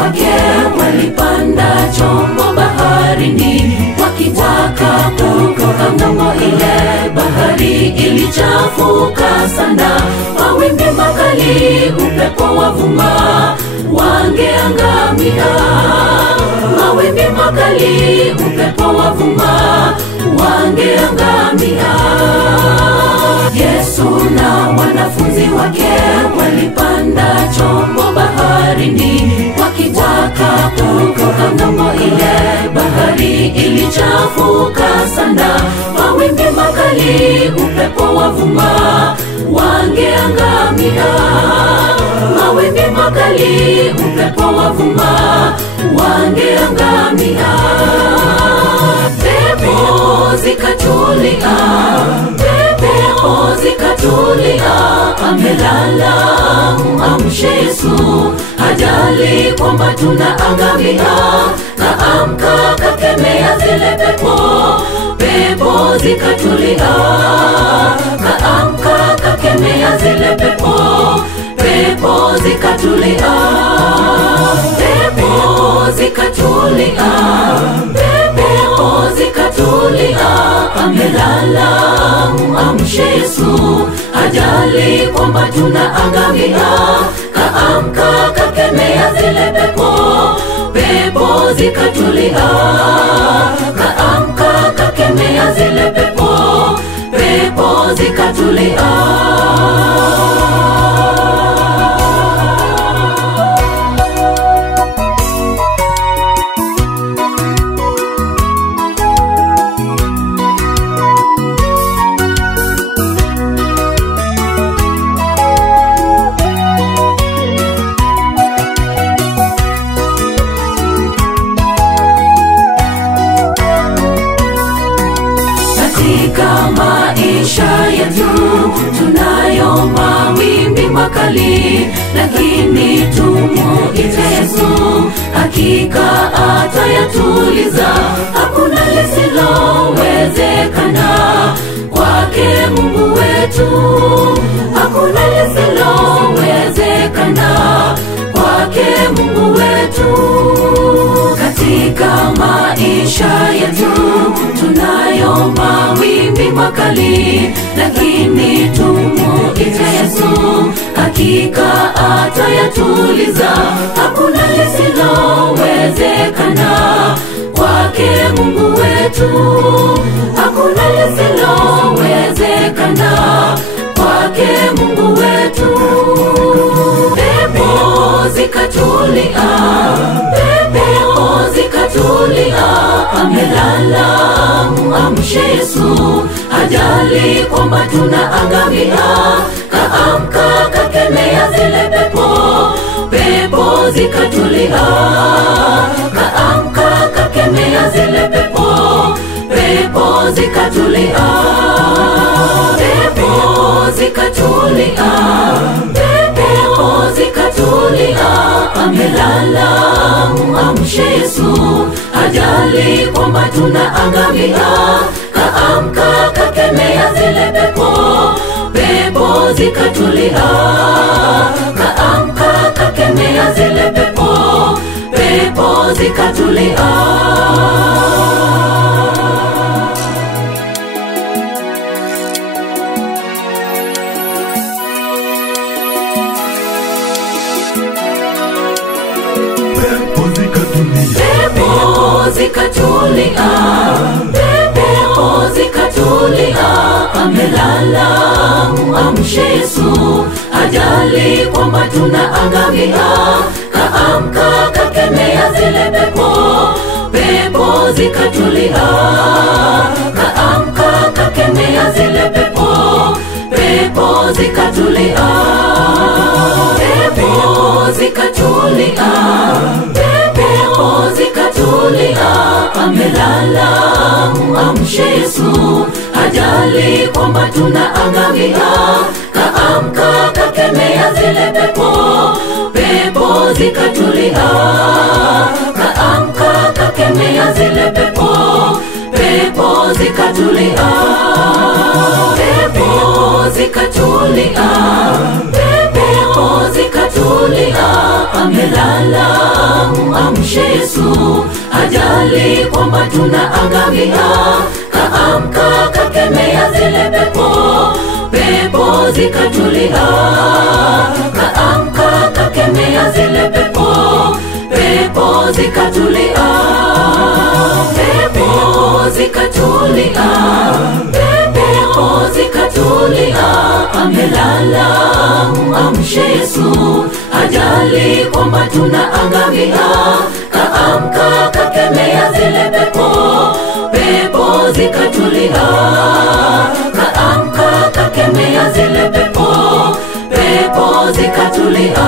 wake walipanda chombo baharini, wakitaka kuvuka ng'ambo ile. Bahari ilichafuka sana, mawimbi makali, upepo wavuma, wangeangamia. Mawimbi makali, upepo wavuma, wangeangamia. Yesu na wanafunzi wake walipanda chombo baharini, wakitaka kuvuka ng'ambo ile. Bahari ilichafuka sana, mawimbi makali, upepo wavuma, wangeangamia. Mawimbi makali, upepo wavuma, wangeangamia. Pepo zikatulia, pepo zikatulia, amelala, muamshe Yesu, hajali kwamba tunaangamia. Kaamka, kakemea zile pepo, pepo zikatulia. Kaamka, kakemea zile pepo, pepo zikatulia. Pepo zikatulia, pepo zikatulia, amelala, muamshe Yesu, hajali kwamba tunaangamia. Kaamka, kakemea zile pepo, pepo zikatulia. Kaamka, kakemea zile pepo, pepo zikatulia. Maisha yetu tunayo mawimbi makali, lakini tumuite Yesu, hakika atayatuliza. Hakuna lisilowezekana kwake Mungu wetu, hakuna lisilowezekana kwake Mungu wetu. Katika maisha yetu tunayo mawimbi makali, lakini tumuite Yesu, hakika atayatuliza. Hakuna lisilowezekana kwake Mungu wetu, hakuna lisilowezekana kwake Mungu wetu. Pepo zikatulia, pepo zikatulia, amelala, muamshe Yesu, hajali kwamba tunaangamia. Kaamka, kakemea zile pepo, pepo zikatulia. Kaamka, kakemea zile pepo, pepo zikatulia. Pepo zikatulia, pepo zikatulia, amelala, muamshe Yesu, hajali kwamba tunaangamia. Kaamka, kakemea zile pepo, pepo zikatulia. Kaamka, kakemea zile pepo, pepo zikatulia. Zikatulia, pepo zikatulia, amelala, muamshe Yesu, hajali kwamba tunaangamia. Kaamka, kakemea zile pepo, pepo zikatulia. Kaamka, kakemea zile pepo, pepo zikatulia. Pepo zikatulia, pepo zikatulia, amelala, muamshe Yesu, hajali kwamba tunaangamia. Kaamka, kakemea zile pepo, pepo zikatulia. Kaamka, kakemea zile pepo, pepo zikatulia. Pepo zikatulia, pepo zikatulia, zikatulia, amelala. Amshe Yesu, hajali kwamba tunaangamia. Kaamka, kakemea zile pepo, pepo zikatulia. Kaamka, kakemea zile pepo, pepo zikatulia. Pepo zikatulia, pepo zikatulia, amelala. Amshe Yesu, hajali kwamba tunaangamia. Kaamka, kakemea zile pepo, pepo zikatulia. Kaamka, kakemea zile pepo, pepo zikatulia.